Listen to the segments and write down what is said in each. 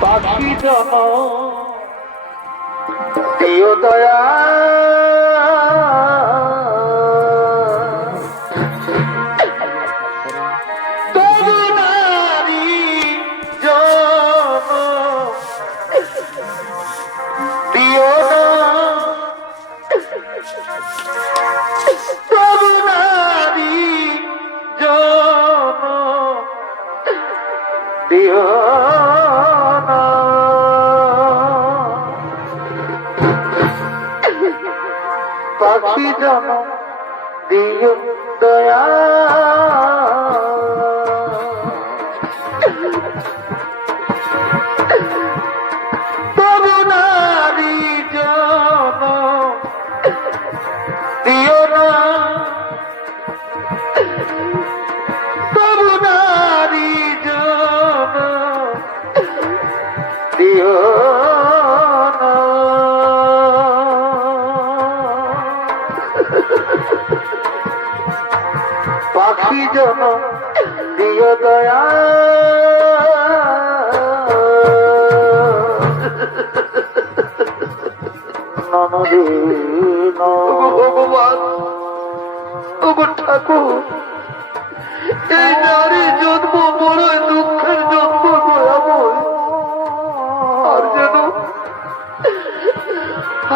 পাখি জন দিও দয়া তরুণারি জন দিও না তরুণারি জন দিও না পাখি জন দিও দয়া তরুণারি জন দিও না তরুণারি জন দিও না পাখি জন দিও দয়া ননদী ভগবান ঠাকুর এই নারী জন্ম বড়ই দুঃখের জন্ম দয়াময়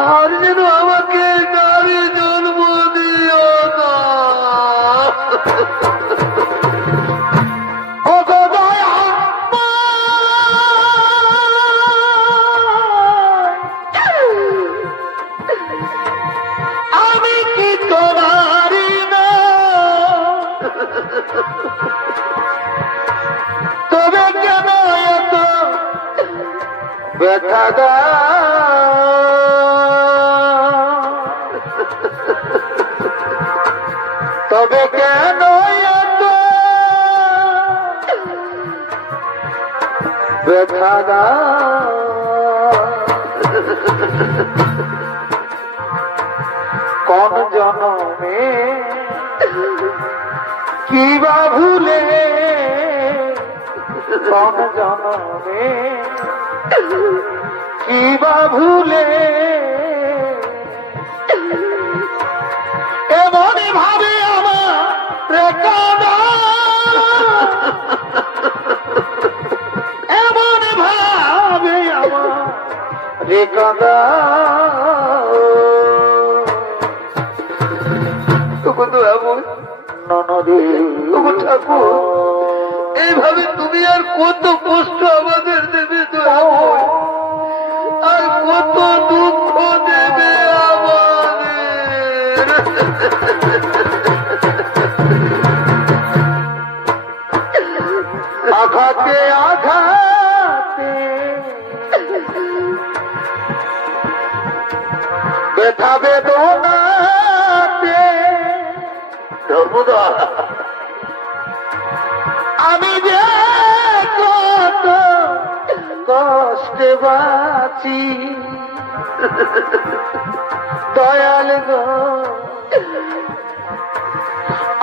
আর যেন আমাকে নারী জন্ম দিও না আমি কি তোমারি না তবে কেন এত ব্যথা দা তবে কেন এত ব্যথা দা কোন জনমে কি বা ভুলে কোন জনমে কি বা ভুলে এমন ভাবে আমার রেখাদা এমন ভাবে আমার রেখাদা ঠাকুর এইভাবে তুমি আর কত কষ্ট আমাদের দেবে আর কত দুঃখ দেবে আমাদের আঘাতে আঘাতে ব্যথা বেদনাতে আমি যে কত কষ্টে বাঁচি দয়াল গো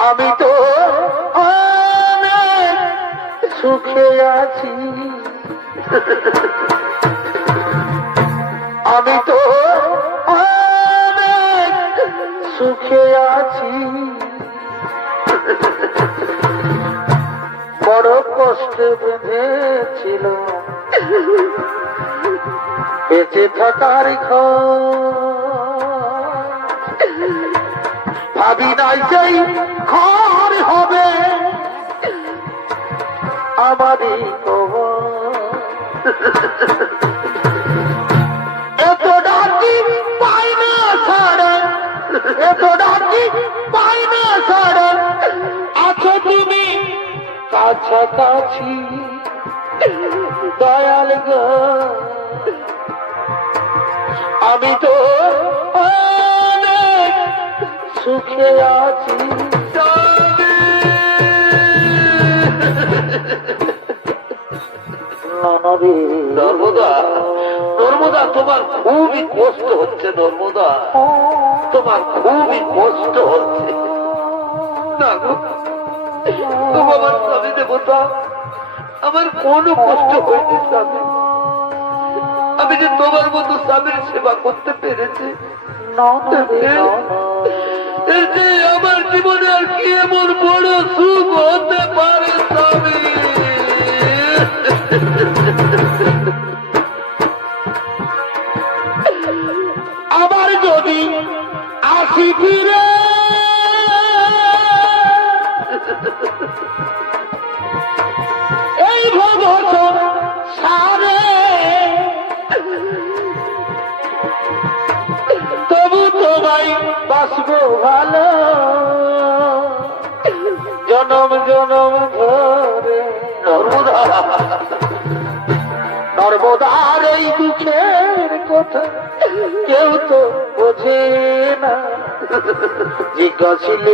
আমি তো অনেক সুখে আছি আমি তো অনেক সুখে আছি বড় কষ্টে বেঁধেছিল বেঁচে থাকার ভাবি নাই সেই ঘর হবে আমারই এত ডাকি পাই না ছাড়া এত ডাকি পাই না ছাড়া আছো তুমি কাছাকাছি দয়াল গো আমি তো অনেক সুখে আছি নর্মদা নর্মদা তোমার খুবই কষ্ট হচ্ছে নর্মদা তোমার খুবই কষ্ট হচ্ছে না গো আমার স্বামী দেবতা আমার কোনো কষ্ট হয়নি স্বামী আমি যে তোমার মতো স্বামীর সেবা করতে পেরেছি, এর যে আমার জীবনে আর কি এমন বড় সুখ হতে পারে স্বামী। আবার যদি আসি ফিরে এই ভবন সারে, তবু তোমায় বাসবো ভালো জনম জনম ধরে। নর্মদার এই দুঃখের কথা কেউ তো বোঝে না, জিজ্ঞাসিলে